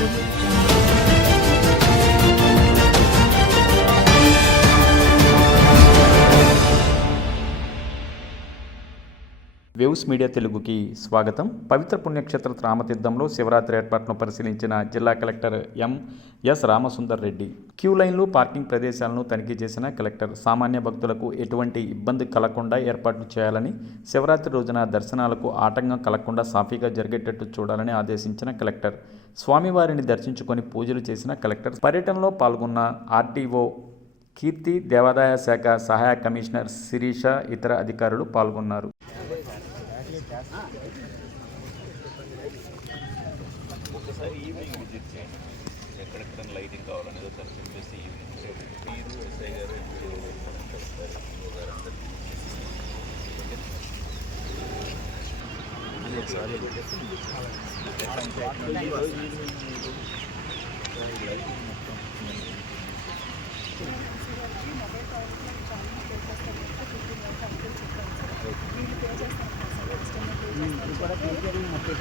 Thank you. Waves media తెలుగుకి స్వాగతం పవిత్ర పుణ్యక్షేత్ర త్రామతీర్థంలో శివరాత్రి ఏర్పాట్లను పరిశీలించిన జిల్లా collector M S Ramasundar Reddy queue లైన్లు పార్కింగ్ ప్రదేశాలను తనిఖీ చేసిన కలెక్టర్ సామాన్య భక్తులకు ఎటువంటి ఇబ్బంది కలగకుండా ఏర్పాట్లు చేయాలని శివరాత్రి రోజున దర్శనాలకు ఆటంకం కలగకుండా సాఫీగా జరిగేటట్టు చూడాలని ఆదేశించిన కలెక్టర్ స్వామివారిని దర్శించుకొని పూజలు చేసిన కలెక్టర్ పర్యటనలో పాల్గొన్న ఆర్టీఓ కీర్తి దేవాదాయ శాఖ సహాయ కమిషనర్ శిరీష ఇతర అధికారులు పాల్గొన్నారు क्या सही है इवनिंग में मुझे चाहिए एकड़ एकड़ में लाइटिंग కావాలి నేదో తెలుసు చెప్పేసి వీరు సేగరు వీరు పక్కస్తర్ बगैर తప్పేసి అదే సాలిడేట హారం చేద్దాం ముందు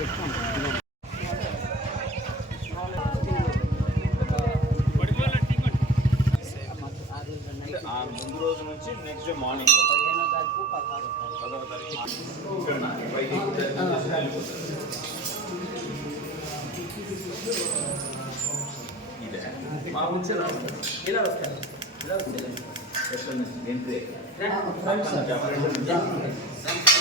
రోజు నుంచి నెక్స్ట్ డే మార్నింగ్ పదిహేనో తారీఖు పదహారో తారీఖు ఇదే మా ముంచే ఇలా వస్తారు ఇలా వస్తారు ఎక్కడ నుంచి ఎంట్రీ